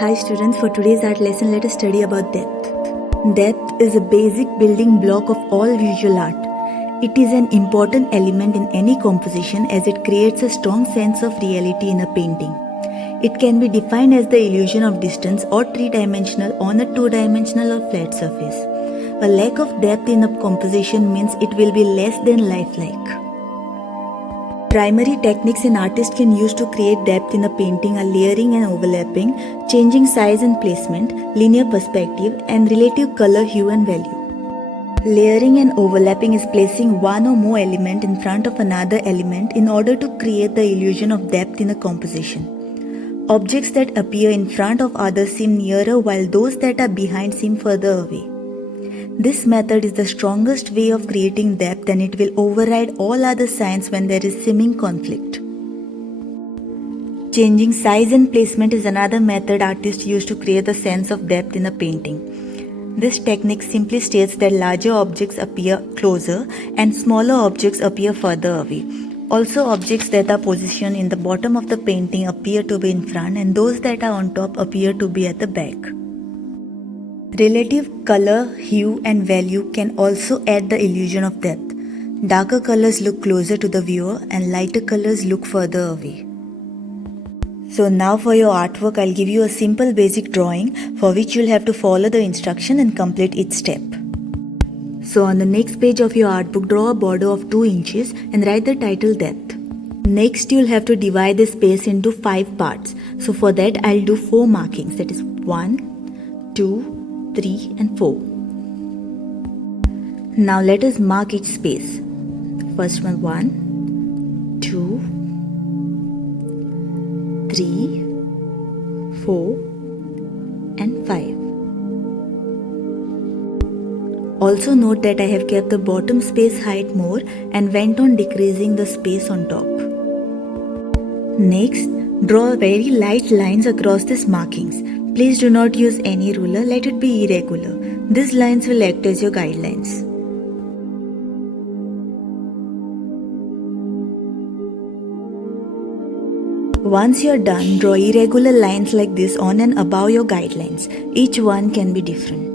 Hi students, for today's art lesson let us study about depth. Depth is a basic building block of all visual art. It is an important element in any composition as it creates a strong sense of reality in a painting. It can be defined as the illusion of distance or three-dimensional on a two-dimensional or flat surface. A lack of depth in a composition means it will be less than lifelike. Primary techniques an artist can use to create depth in a painting are layering and overlapping, changing size and placement, linear perspective, and relative color, hue and value. Layering and overlapping is placing one or more element in front of another element in order to create the illusion of depth in a composition. Objects that appear in front of others seem nearer while those that are behind seem further away. This method is the strongest way of creating depth and it will override all other signs when there is seeming conflict. Changing size and placement is another method artists use to create a sense of depth in a painting. This technique simply states that larger objects appear closer and smaller objects appear further away. Also, objects that are positioned in the bottom of the painting appear to be in front and those that are on top appear to be at the back. Relative color, hue and value can also add the illusion of depth. Darker colors look closer to the viewer and lighter colors look further away. So now for your artwork, I'll give you a simple basic drawing for which you'll have to follow the instruction and complete each step. So on the next page of your art book, draw a border of 2 inches and write the title depth. Next, you'll have to divide the space into 5 parts. So for that, I'll do 4 markings, that is 1, 2, 3 and 4. Now let us mark each space. First one 1, 2, 3, 4 and 5. Also note that I have kept the bottom space height more and went on decreasing the space on top. Next, draw very light lines across these markings. Please do not use any ruler, let it be irregular. These lines will act as your guidelines. Once you are done, draw irregular lines like this on and above your guidelines. Each one can be different.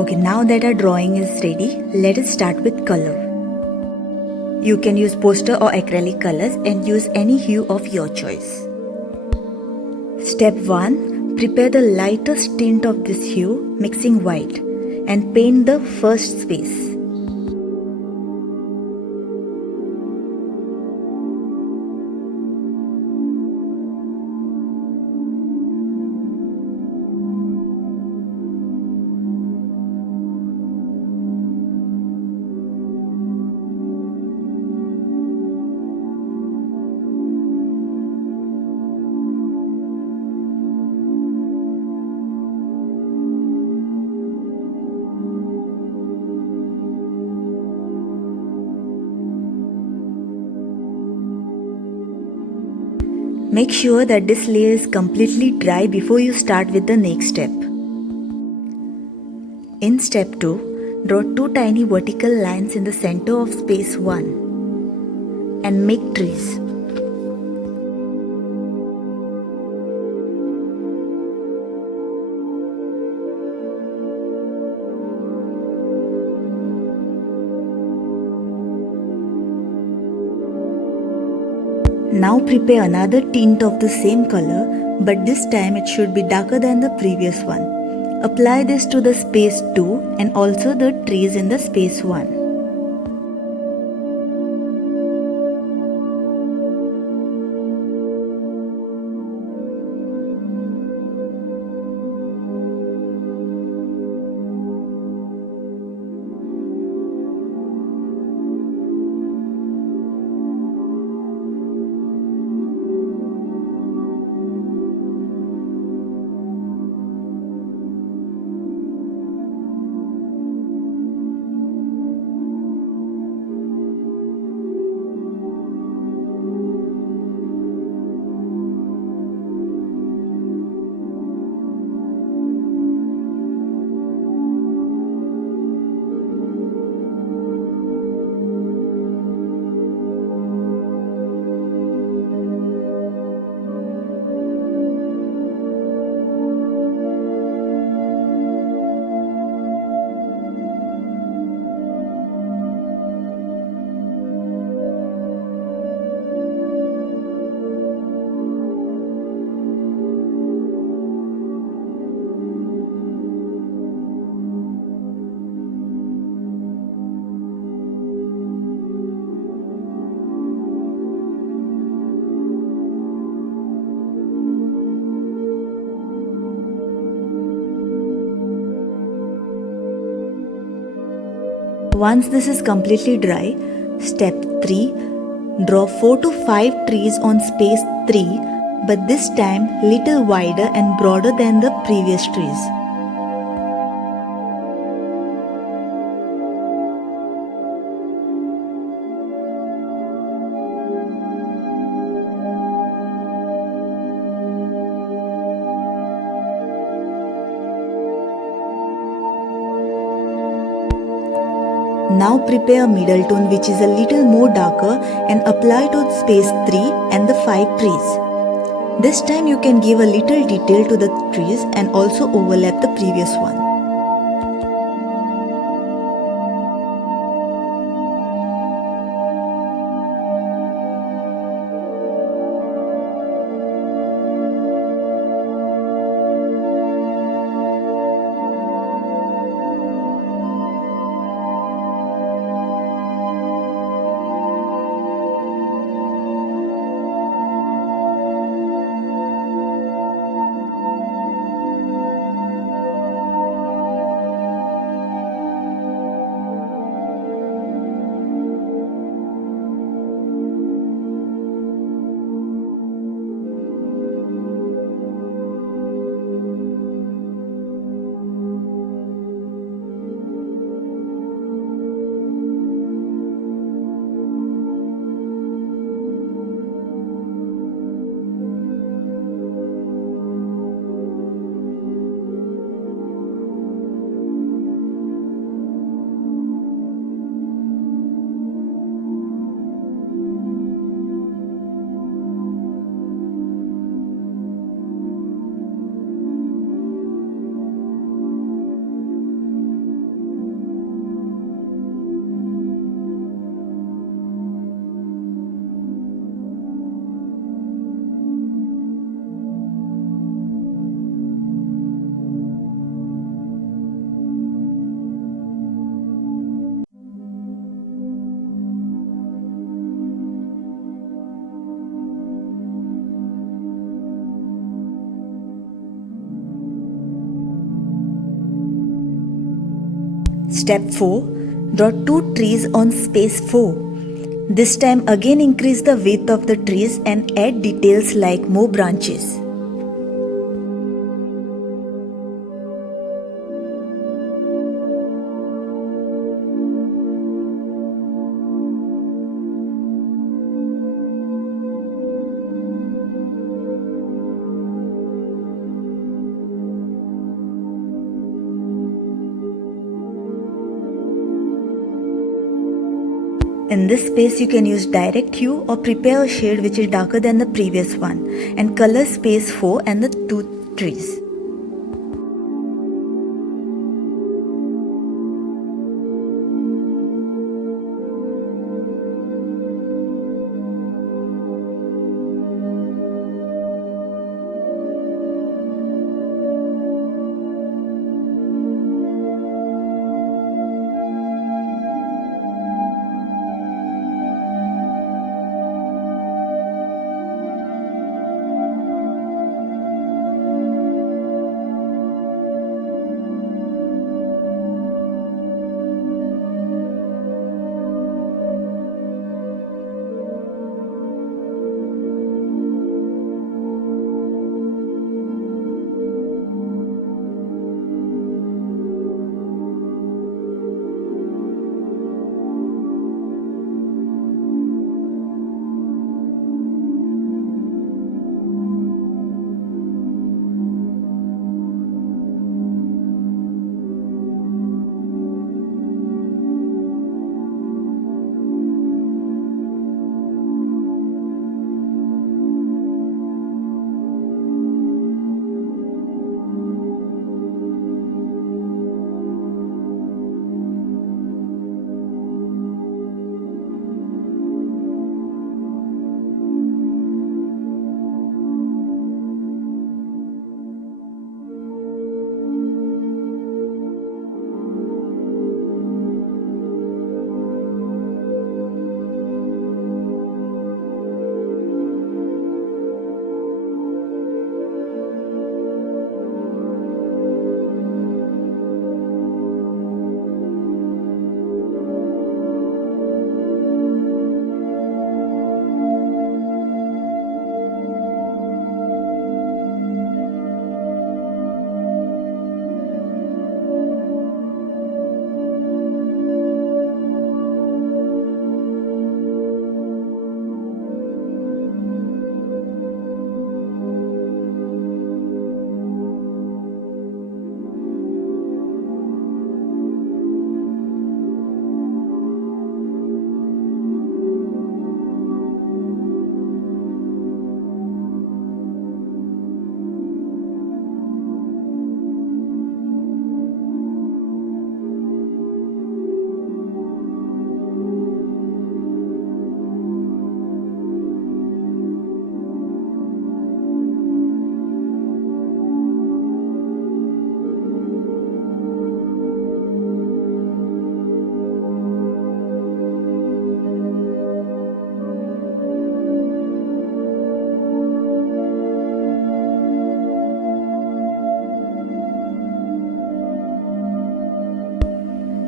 Okay, now that our drawing is ready, let us start with color. You can use poster or acrylic colors and use any hue of your choice. Step 1. Prepare the lightest tint of this hue, mixing white, and paint the first space. Make sure that this layer is completely dry before you start with the next step. In step 2, draw 2 tiny vertical lines in the center of space 1 and make trees. Now prepare another tint of the same color, but this time it should be darker than the previous one. Apply this to the space 2 and also the trees in the space 1. Once this is completely dry, step 3. Draw 4 to 5 trees on space 3, but this time little wider and broader than the previous trees. Now prepare a middle tone which is a little more darker and apply to space 3 and the 5 trees. This time you can give a little detail to the trees and also overlap the previous one. Step 4. Draw 2 trees on space 4. This time again increase the width of the trees and add details like more branches. In this space you can use direct hue or prepare a shade which is darker than the previous one and color space 4 and the 2 trees.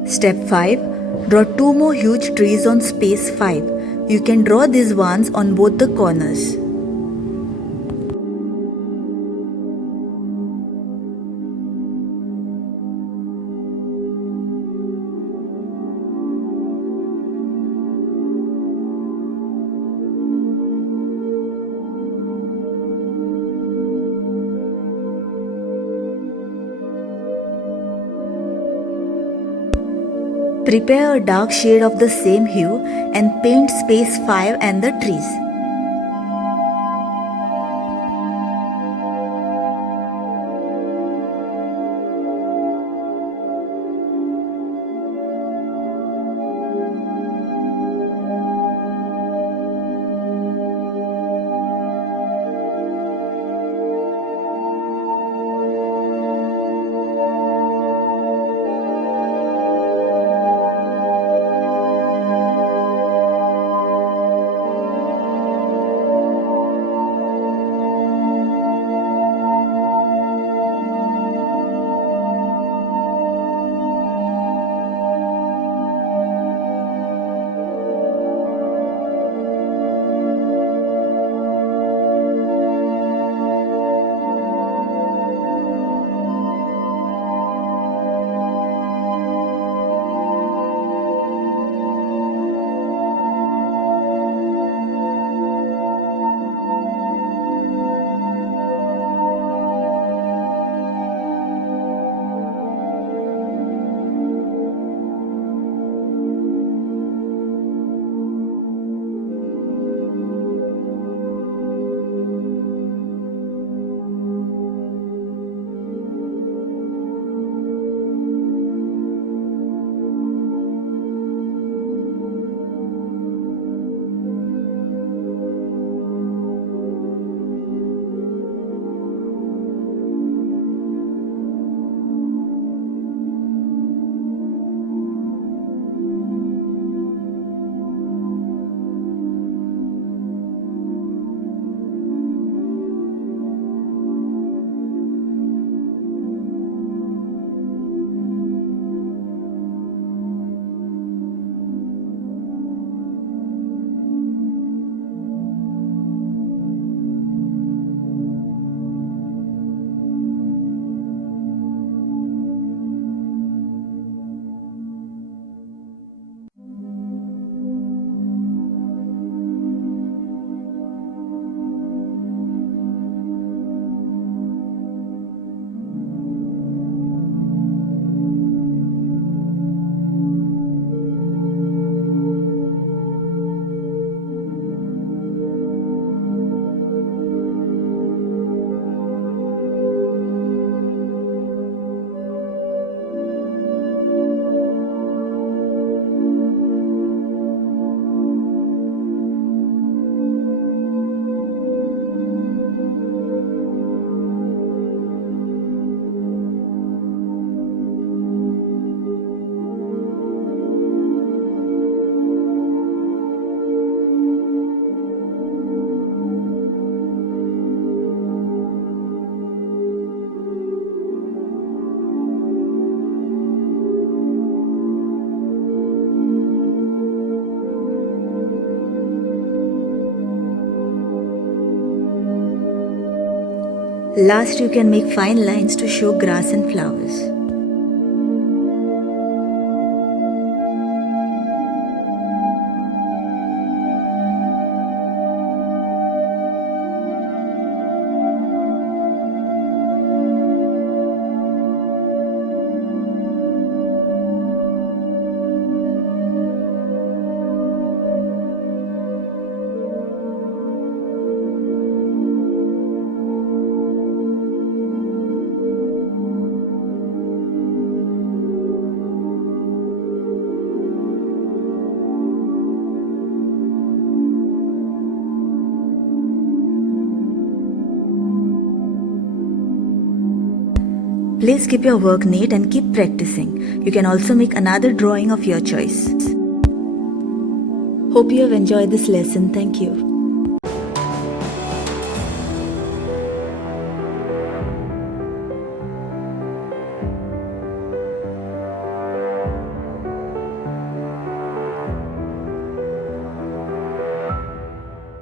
Step 5. Draw 2 more huge trees on space 5. You can draw these ones on both the corners. Prepare a dark shade of the same hue and paint space 5 and the trees. Last, you can make fine lines to show grass and flowers. Please keep your work neat and keep practicing. You can also make another drawing of your choice. Hope you have enjoyed this lesson. Thank you.